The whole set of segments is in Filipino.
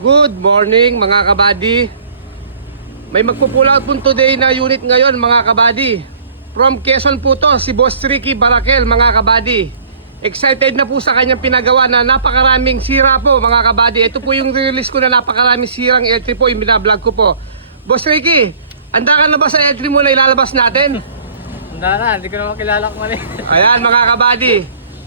Good morning mga kabady. May magpo-pull out po today na unit ngayon mga kabady. From Quezon po to, si Boss Ricky Barakel mga kabady. Excited na po sa kanyang pinagawa na napakaraming sira po mga kabady. Ito po yung release ko na napakaraming sirang L3 po, yung binablog ko po. Boss Ricky, handa ka na ba sa L3 mo na ilalabas natin? Handa na, hindi ko naman kilala kung ano. Ayan mga kabady,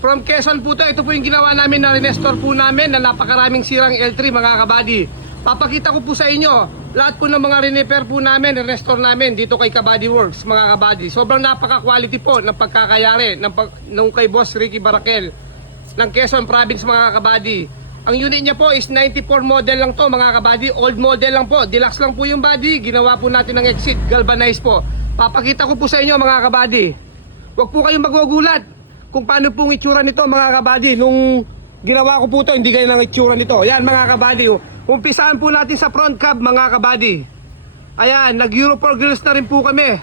from Quezon po to, ito po yung ginawa namin na restore po namin na napakaraming sirang L3 mga kabady. Papakita ko po sa inyo lahat po ng mga repair po namin, restore namin dito kay Kabady Works mga kabady. Sobrang napaka-quality po ng pagkakayari ng kay Boss Ricky Barakel ng Quezon Province mga kabady. Ang unit niya po is 94 model lang to mga kabady, old model lang po, deluxe lang po yung body, ginawa po natin ng exit, galvanized po. Papakita ko po sa inyo mga kabady. Huwag po kayong magwagulat kung paano pong itsura nito mga kabady. Nung ginawa ko po ito, hindi kayo ng itsura nito. Ayan mga kabady, umpisahan po natin sa front cab mga kabady. Ayan, nag-Euro 4 grills na rin po kami.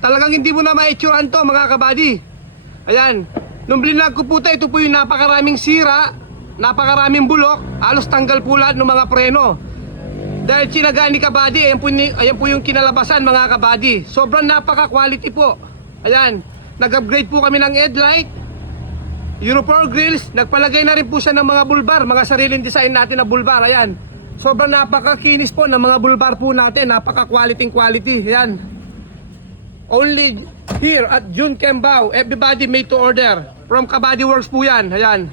Talagang hindi mo na maitsuraan to mga kabady. Ayan, nung blinag ko po ito po yung napakaraming sira, napakaraming bulok, halos tanggal po lahat ng mga preno. Dahil sinaga ni kabady, ayan po yung kinalabasan mga kabady. Sobrang napaka-quality po. Ayan, nag-upgrade po kami ng headlight, Euro 4 grills, nagpalagay na rin po siya ng mga bulbar, mga sariling design natin na bulbar. Ayan, sobrang napakakinis po ng mga bulbar po natin, napaka-quality. Ayan, only here at June Kembao, everybody made to order. From Kabady Works po yan. Ayan,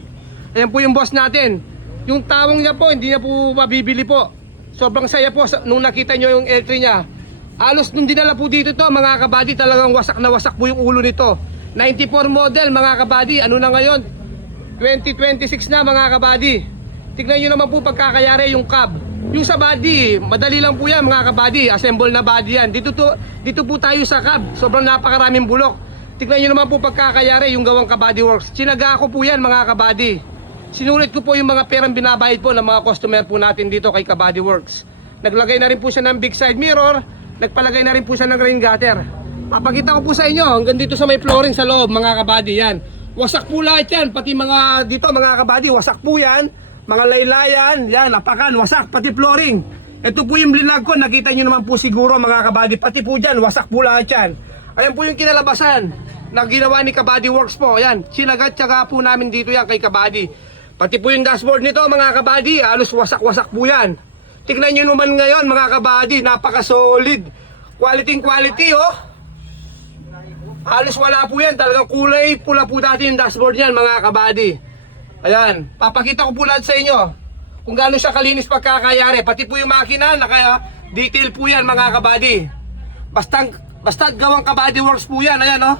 ayan po yung boss natin. Yung tawong niya po, hindi niya po mabibili po. Sobrang saya po nung nakita nyo yung L3 niya. Alos nung dinala po dito to mga kabady, talagang wasak na wasak po yung ulo nito. 94 model mga kabady, ano na ngayon? 2026 na mga kabady. Tignan nyo naman po pagkakayari yung cab. Yung sa body, madali lang po yan mga kabady, assemble na body yan. Dito po tayo sa cab, sobrang napakaraming bulok. Tignan nyo naman po pagkakayari yung gawang Kabady Works. Sinaga ko po yan mga kabady. Sinulit ko po yung mga perang binabayad po ng mga customer po natin dito kay Kabady Works. Naglagay na rin po siya ng big side mirror, nagpalagay na rin po siya ng rain gutter. Papakita ko po sa inyo hanggang dito sa may flooring sa loob mga kabady. Yan, wasak po lahat yan, pati mga dito mga kabady, wasak po yan. Mga laylayan, yan, apakan, wasak, pati flooring. Ito po yung blinag ko, nakita nyo naman po siguro mga kabady, pati po dyan, wasak po lahat yan. Ayan po yung kinalabasan na ginawa ni Kabady Works po. Ayan, sinagat-tsaga po namin dito yan kay Kabady. Pati po yung dashboard nito mga kabady, halos wasak-wasak po yan. Tignan nyo naman ngayon mga kabady, napaka-solid. Quality oh. Halos wala po yan, talagang kulay pula po dati yung dashboard niyan mga kabady. Ayan, papakita ko po lahat sa inyo kung gaano siya kalinis pagkakayari. Pati po yung makina, naka-detail po yan mga kabady. Basta gawang Kabady Works po yan, ayan oh.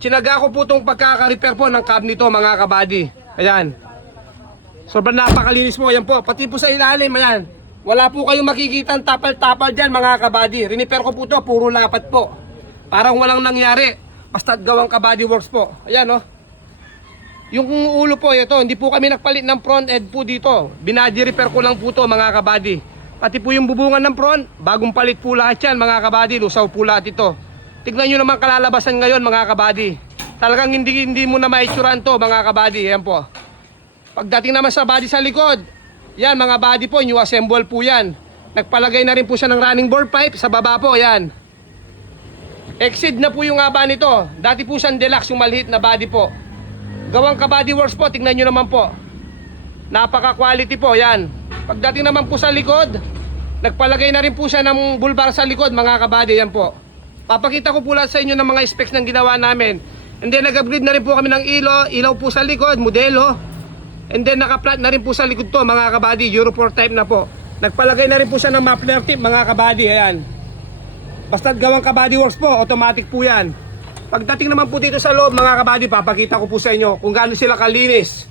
Sinaga ko po itong pagkaka-repair po ng cab nito mga kabady. Ayan, sobrang napakalinis po, ayan po. Pati po sa ilalim, ayan, wala po kayong makikita tapal-tapal dyan mga kabady. Rinipair ko po ito, puro lapat po, parang walang nangyari. Basta gawang Kabady Works po. Ayan oh. Yung ulo po ito, hindi po kami nagpalit ng front end po dito. Binadi repair ko lang po ito mga kabady. Pati po yung bubungan ng front, bagong palit po lahat yan mga kabady. Lusaw po lahat ito. Tignan nyo naman kalalabasan ngayon mga kabady. Talagang hindi mo na maitsuran to mga kabady. Ayan po. Pagdating naman sa body sa likod, yan mga body po, new assemble po yan. Nagpalagay na rin po siya ng running board pipe sa baba po, yan. Exceed na po yung haba nito. Dati po siyang deluxe, yung maliit na body po. Gawang Kabady Works po, tignan nyo naman po. Napaka-quality po, yan. Pagdating naman po sa likod, nagpalagay na rin po siya ng bulbar sa likod mga kabady, yan po. Papakita ko po lahat sa inyo ng mga specs ng ginawa namin. And then nag-upgrade na rin po kami ng ilaw po sa likod, modelo. And then naka-flat na rin po sa likod to mga kabady, Euro 4 type na po. Nagpalagay na rin po siya ng muffler tip mga kabady, ayan. Basta gawang Kabady Works po, automatic po yan. Pagdating naman po dito sa loob mga kabady, papakita ko po sa inyo kung gaano sila kalinis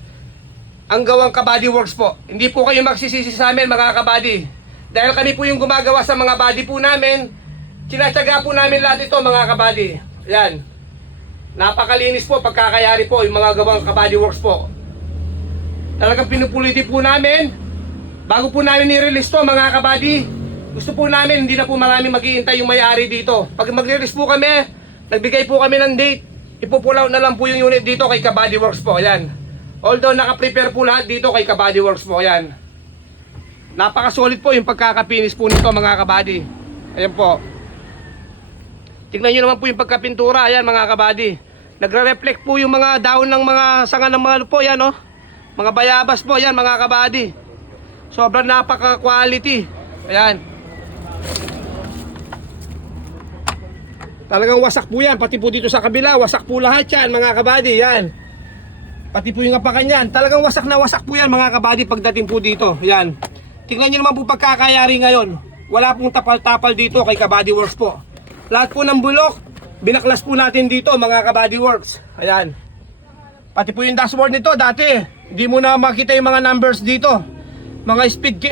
ang gawang Kabady Works po. Hindi po kayo magsisisi sa amin mga kabady, dahil kami po yung gumagawa sa mga body po namin. Sinatsaga po namin lahat ito mga kabady. Ayan, napakalinis po, pagkakayari po yung mga gawang Kabady Works po. Talagang pinupuliti po namin bago po namin i-release to mga kabady. Gusto po namin hindi na po marami mag-iintay yung may-ari dito. Pag mag-release po kami, nagbigay po kami ng date, ipupulaw na lang po yung unit dito kay Kabady Works po. Ayan, Although naka-prepare po lahat dito kay Kabady Works po. Ayan. Napaka-solid po yung pagkakapinis po nito mga kabady. Ayan po. Tignan nyo naman po yung pagkapintura. Ayan mga kabady. Nagre-reflect po yung mga dahon ng mga sanga ng mga po. Ayan oh. Mga bayabas po. Ayan mga kabady. Sobrang napaka-quality. Ayan. Talagang wasak po yan. Pati po dito sa kabila. Wasak po lahat yan mga kabady. Yan. Pati po yung apakan yan. Talagang wasak na wasak po yan mga kabady pagdating po dito. Yan. Tingnan nyo naman po pagkakayari ngayon. Wala pong tapal-tapal dito kay Kabady Works po. Lahat po ng bulok, binaklas po natin dito mga Kabady Works. Ayan. Pati po yung dashboard nito dati. Hindi mo na makita yung mga numbers dito. Mga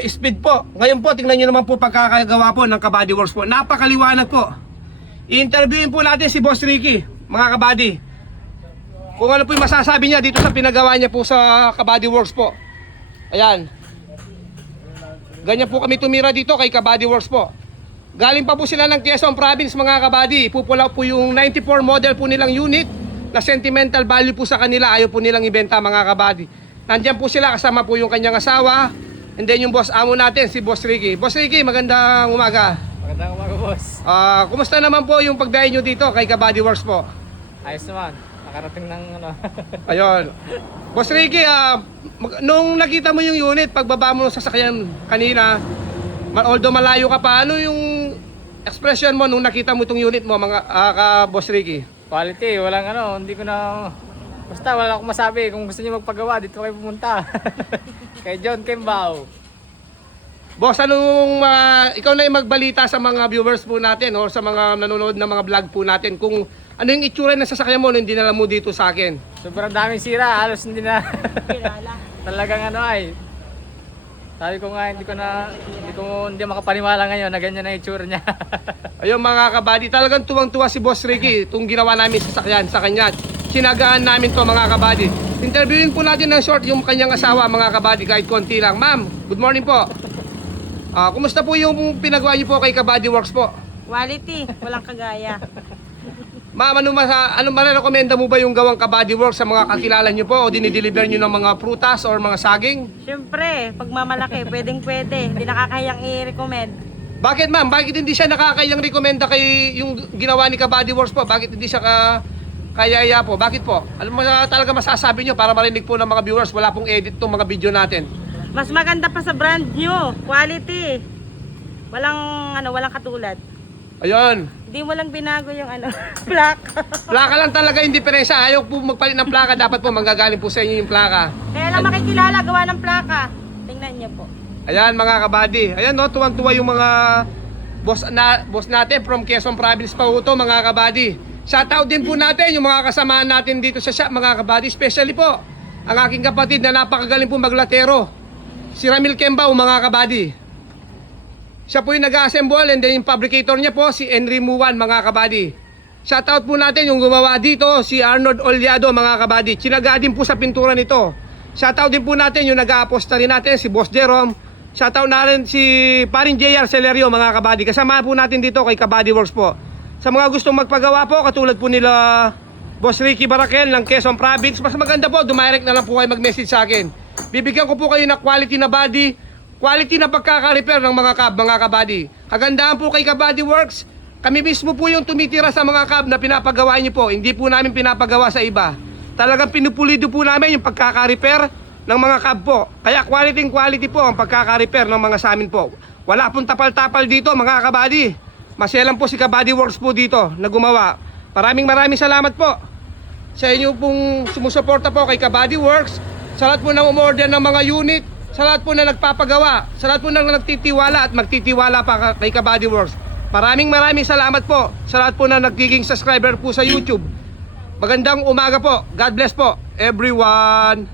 speed po. Ngayon po, tingnan nyo naman po pagkakagawa po ng Kabady Works po. Napakaliwanag po. I-interviewin po natin si Boss Ricky, mga Kabady. Kung ano po yung masasabi niya dito sa pinagawa niya po sa Kabady Works po. Ayan. Ganyan po kami tumira dito kay Kabady Works po. Galing pa po sila ng Quezon Province mga kabady. Pupula po yung 94 model po nilang unit na sentimental value po sa kanila. Ayaw po nilang ibenta mga kabady. Nandyan po sila kasama po yung kanyang asawa. And then yung boss amo natin si Boss Ricky. Boss Ricky, magandang umaga. Magandang umaga, boss. Kumusta naman po yung pagbiyahe nyo dito kay Kabady Works po? Ayos naman. Nakarating ng ano. Ayun. Boss Ricky, nung nakita mo yung unit, pagbaba mo sa sasakyan kanina, although malayo ka pa, ano yung expression mo nung nakita mo itong unit mo, mga Boss Ricky? Quality, walang ano, hindi ko na... Basta wala akong masabi. Kung gusto niyo magpagawa, dito kayo pumunta. Kay John Kembao. Boss, ikaw na yung magbalita sa mga viewers po natin o sa mga nanonood ng mga vlog po natin kung ano yung itsura ng sasakyan mo nung dinala mo dito sa akin. Sobrang daming sira, halos hindi na... Talagang ano ay... Sabi ko nga, hindi makapaniwala ngayon na ganyan ang itsura niya. Ayun mga kabady, talagang tuwang-tuwa si Boss Ricky itong ginawa namin sasakyan sa kanya. Sinagaan namin to mga kabady. Interviewin po natin ng short yung kanyang asawa mga kabady kahit konti lang. Ma'am, good morning po. Kumusta po yung pinagawa niyo po kay Kabady Works po? Quality, walang kagaya. Ma'am, ano marerekomenda mo ba yung gawang Kabady Works sa mga kakilala niyo po o dinideliver niyo ng mga prutas or mga saging? Siyempre, pag mamalaki, pwedeng-pwede. Hindi nakakayang i-recommend. Bakit ma'am? Bakit hindi siya nakakayang rekomenda kay yung ginawa ni Kabady Works po? Bakit hindi siya kayaya po? Bakit po? Ano mo talaga masasabi niyo para marinig po ng mga viewers? Wala pong edit tong mga video natin. Mas maganda pa sa brand new. Quality. Walang katulad. Ayun. Hindi mo lang binago yung black. Plaka lang talaga yung diferensya. Ayaw po magpalit ng plaka. Dapat po manggagaling po sa inyo yung plaka. Kaya lang makikilala, gawa ng plaka. Tingnan niyo po. Ayan mga kabady. Ayan no, tuwang-tuwa yung mga boss natin from Quezon Province pa ito mga kabady. Shoutout din po natin yung mga kasamahan natin dito sa shop mga kabady. Especially po ang aking kapatid na napakagaling po maglatero. Si Ramil Kembao mga kabady. Siya po yung nag-assemble and then yung fabricator niya po si Henry Muwan mga kabady. Shoutout po natin yung gumawa dito si Arnold Olyado mga kabady. Tsinaga din po sa pintura nito. Shoutout din po natin yung nag-aaposta rin natin si Boss Jerome. Shoutout na rin si Paring JR Celerio mga kabady. Kasama po natin dito kay Kabady Works po. Sa mga gustong magpagawa po katulad po nila Boss Ricky Barakel ng Quezon Province, mas maganda po dumirect na lang po kayo mag-message sa akin. Bibigyan ko po kayo ng quality na body, quality na pagkaka-repair ng mga cab, mga kabady. Kagandahan po kay Kabady Works, kami mismo po yung tumitira sa mga cab na pinapagawa niyo po. Hindi po namin pinapagawa sa iba. Talagang pinupulido po namin yung pagkaka-repair ng mga cab po. Kaya quality po ang pagkaka-repair ng mga sa amin po. Wala pong tapal-tapal dito mga kabady. Masyalan po si Kabady Works po dito na gumawa. Maraming salamat po sa inyo pong sumusuporta po kay Kabady Works. Sa lahat po ng umorder ng mga unit, sa lahat po na nagpapagawa, sa lahat po na nagtitiwala at magtitiwala pa kay Kabady Works. Maraming salamat po sa lahat po na nagiging subscriber po sa YouTube. Magandang umaga po. God bless po everyone.